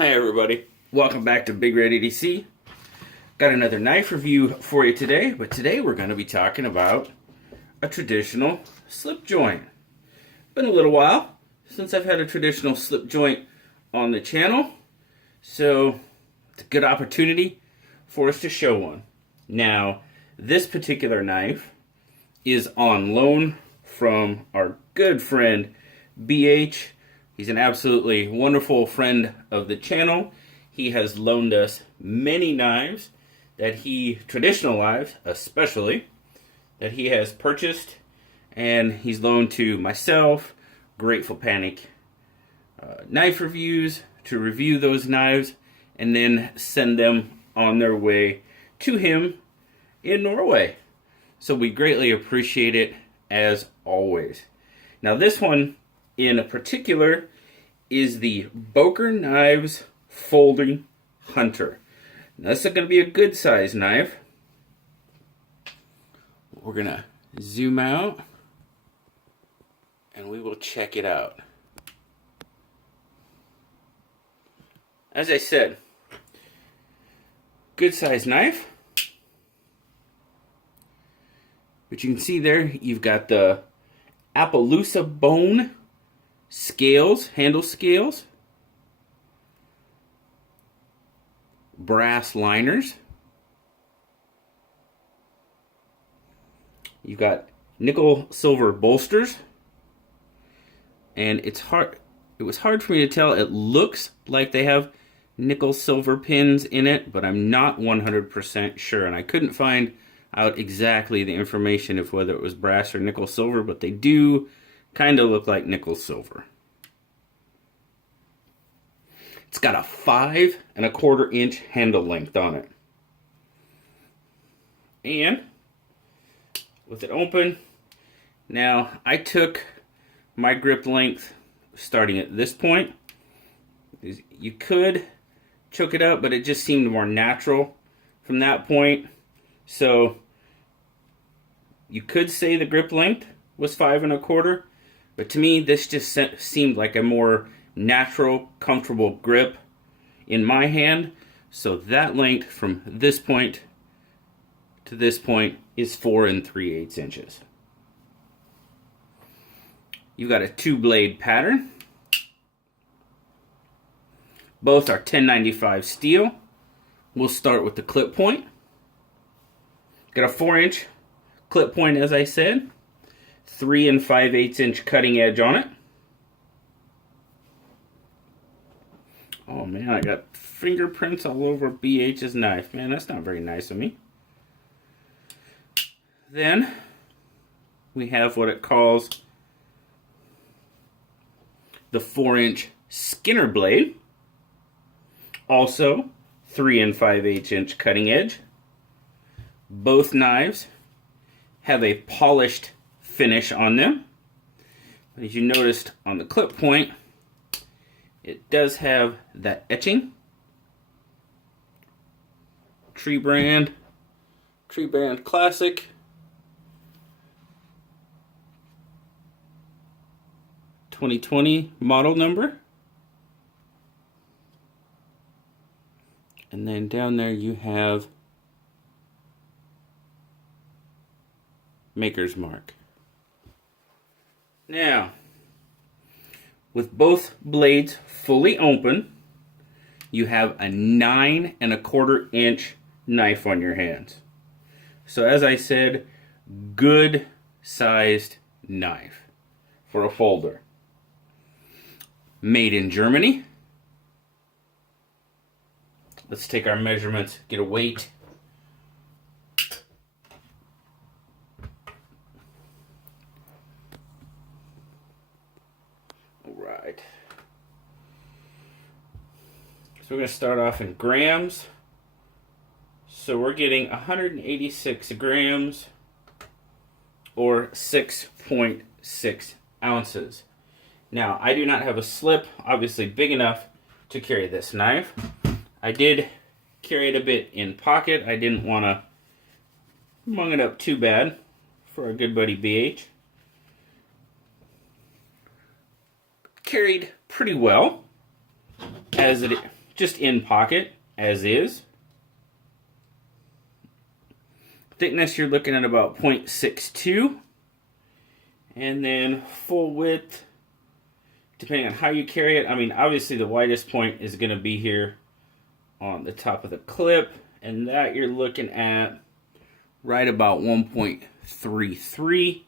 Hi everybody, welcome back to Big Red EDC. Got another knife review for you today, but today we're going to be talking about a traditional slip joint. Been a little while since I've had a traditional slip joint on the channel, so it's a good opportunity for us to show one. Now, this particular knife is on loan from our good friend BH. He's an absolutely wonderful friend of the channel. He has loaned us many knives that traditional knives especially, that he has purchased, and he's loaned to myself, Grateful Panic knife reviews, to review those knives and then send them on their way to him in Norway. So we greatly appreciate it as always. Now this one in particular is the Boker Knives Folding Hunter. Now, this is going to be a good size knife. We're going to zoom out and we will check it out. As I said, good size knife. But you can see there, you've got the Appaloosa bone scales, handle scales, brass liners. You've got nickel silver bolsters, and it was hard for me to tell. It looks like they have nickel silver pins in it, but I'm not 100% sure, and I couldn't find out exactly the information of whether it was brass or nickel silver, but they do kind of look like nickel silver. It's got a 5 1/4 inch handle length on it. And with it open, now I took my grip length starting at this point. You could choke it up, but it just seemed more natural from that point. So you could say the grip length was 5 1/4, but to me this just seemed like a more natural, comfortable grip in my hand. So that length from this point to this point is 4 3/8 inches. You've got a 2-blade pattern. Both are 1095 steel. We'll start with the clip point. Got a 4-inch clip point, as I said. 3 5/8 inch cutting edge on it. Oh man, I got fingerprints all over BH's knife. Man, that's not very nice of me. Then we have what it calls the 4-inch Skinner blade. Also 3 5/8 inch cutting edge. Both knives have a polished finish on them. As you noticed on the clip point, it does have that etching. Tree brand Classic. 2020 model number. And then down there you have maker's mark. Now, with both blades fully open, you have a 9 1/4 inch knife on your hands. So as I said, good sized knife for a folder. Made in Germany. Let's take our measurements, get a weight. Alright. So we're going to start off in grams. So we're getting 186 grams or 6.6 ounces. Now, I do not have a slip, obviously big enough to carry this knife. I did carry it a bit in pocket. I didn't want to mung it up too bad for our good buddy BH. Carried pretty well, as it just in pocket as is. Thickness, you're looking at about 0.62. And then full width, depending on how you carry it. I mean, obviously the widest point is going to be here on the top of the clip. And that you're looking at right about 1.33.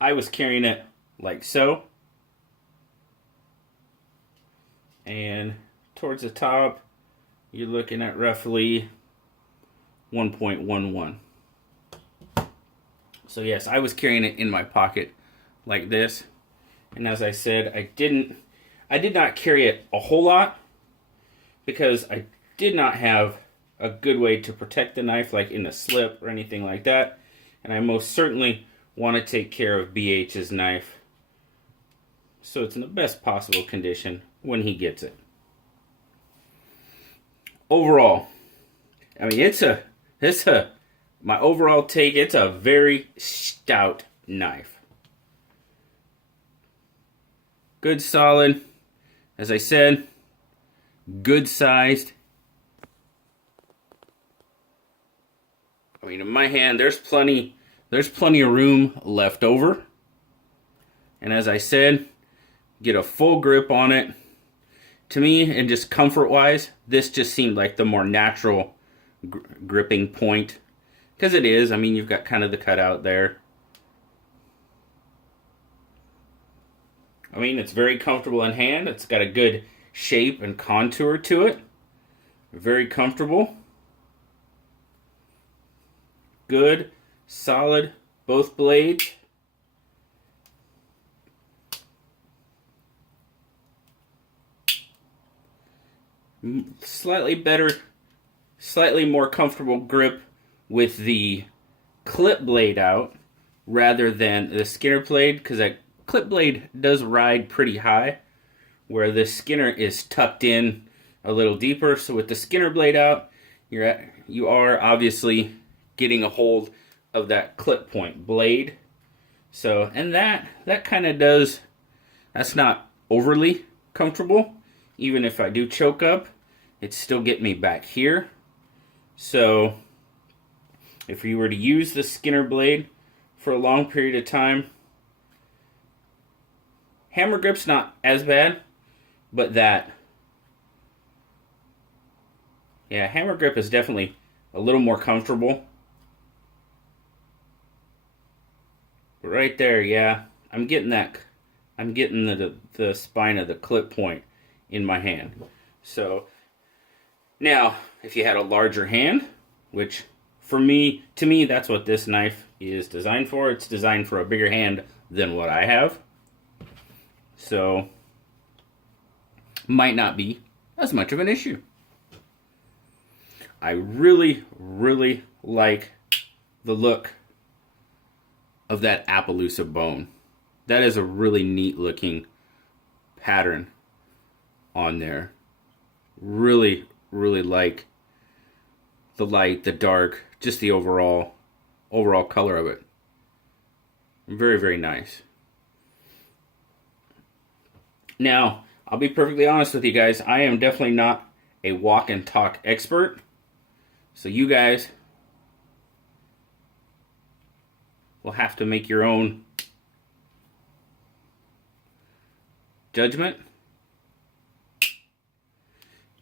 I was carrying it like so. And towards the top, you're looking at roughly 1.11. So yes, I was carrying it in my pocket like this. And as I said, I did not carry it a whole lot because I did not have a good way to protect the knife, like in a slip or anything like that. And I most certainly want to take care of BH's knife so it's in the best possible condition when he gets it. Overall, I mean, my overall take, it's a very stout knife. Good solid, as I said, good sized. I mean, in my hand, there's plenty of room left over. And as I said, get a full grip on it. To me, and just comfort-wise, this just seemed like the more natural gripping point. Because it is. I mean, you've got kind of the cutout there. I mean, it's very comfortable in hand. It's got a good shape and contour to it. Very comfortable. Good, solid, both blades. Slightly better, slightly more comfortable grip with the clip blade out rather than the Skinner blade, because that clip blade does ride pretty high, where the Skinner is tucked in a little deeper. So with the Skinner blade out, you are obviously getting a hold of that clip point blade. So, and that kind of does, that's not overly comfortable. Even if I do choke up, it still get me back here. So if you were to use the Skinner blade for a long period of time, hammer grip's not as bad, but hammer grip is definitely a little more comfortable. But right there, yeah, I'm getting that. I'm getting the spine of the clip point in my hand. So now, if you had a larger hand, which to me, that's what this knife is designed for. It's designed for a bigger hand than what I have. So, might not be as much of an issue. I really, really like the look of that Appaloosa bone. That is a really neat looking pattern on there. Really, really like the light, the dark, just the overall color of it. Very, very nice. Now, I'll be perfectly honest with you guys. I am definitely not a walk and talk expert. So you guys will have to make your own judgment.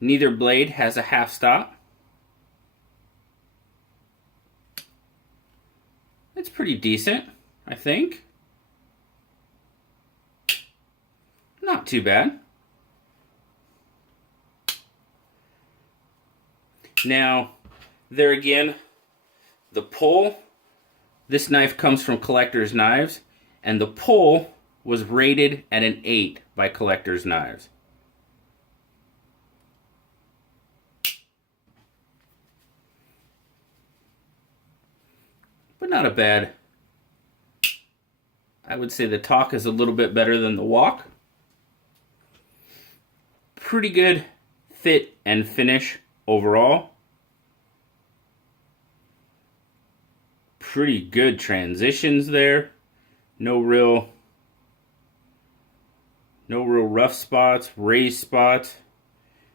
Neither blade has a half stop. It's pretty decent, I think. Not too bad. Now, there again, the pull. This knife comes from Collector's Knives, and the pull was rated at an 8 by Collector's Knives. But not a bad. I would say the talk is a little bit better than the walk. Pretty good fit and finish overall. Pretty good transitions there. No real No real rough spots, raised spots.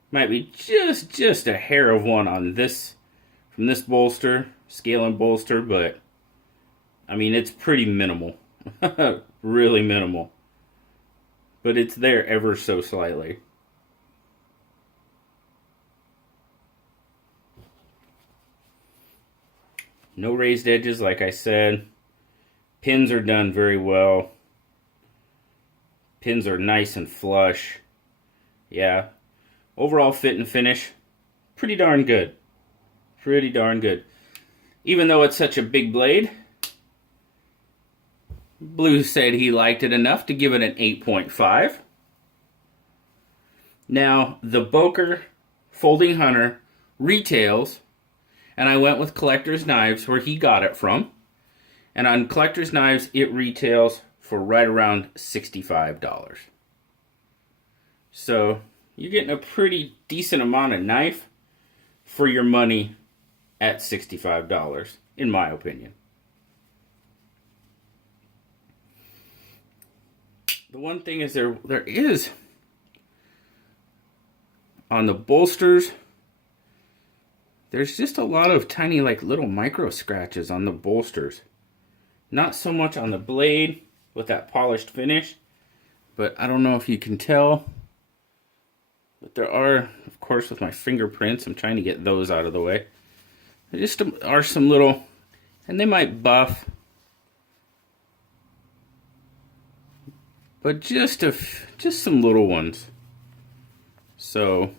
Might be just a hair of one on this, from this bolster, scale and bolster, but I mean, it's pretty minimal. Really minimal. But it's there ever so slightly. No raised edges, like I said. Pins are done very well. Pins are nice and flush. Yeah. Overall fit and finish, pretty darn good. Pretty darn good. Even though it's such a big blade, Blue said he liked it enough to give it an 8.5. Now, the Boker Folding Hunter retails, and I went with Collector's Knives where he got it from. And on Collector's Knives, it retails for right around $65. So, you're getting a pretty decent amount of knife for your money at $65, in my opinion. The one thing is there is, on the bolsters, there's just a lot of tiny, like, little micro scratches on the bolsters. Not so much on the blade with that polished finish, but I don't know if you can tell. But there are, of course, with my fingerprints, I'm trying to get those out of the way. There just are some little, and they might buff, but just some little ones. So,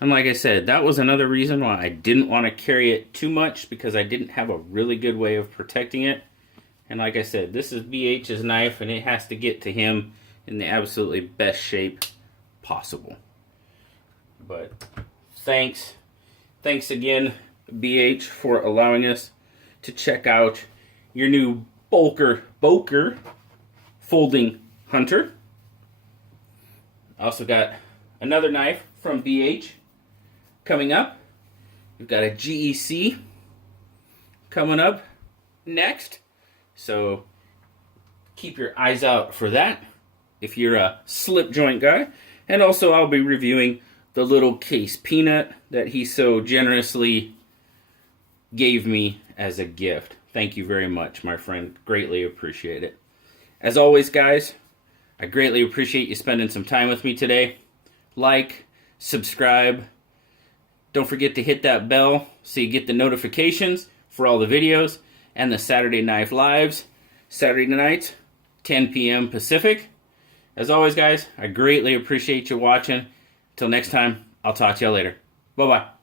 and like I said, that was another reason why I didn't want to carry it too much, because I didn't have a really good way of protecting it. And like I said, this is BH's knife, and it has to get to him in the absolutely best shape possible. But thanks again, BH, for allowing us to check out your new Boker Folding Hunter. Also got another knife from BH coming up. We've got a GEC coming up next, so keep your eyes out for that if you're a slip joint guy. And also, I'll be reviewing the little case peanut that he so generously gave me as a gift. Thank you very much, my friend. Greatly appreciate it. As always, guys, I greatly appreciate you spending some time with me today. Like, subscribe. Don't forget to hit that bell so you get the notifications for all the videos and the Saturday Knife Lives. Saturday nights, 10 p.m. Pacific. As always, guys, I greatly appreciate you watching. Until next time, I'll talk to you later. Bye-bye.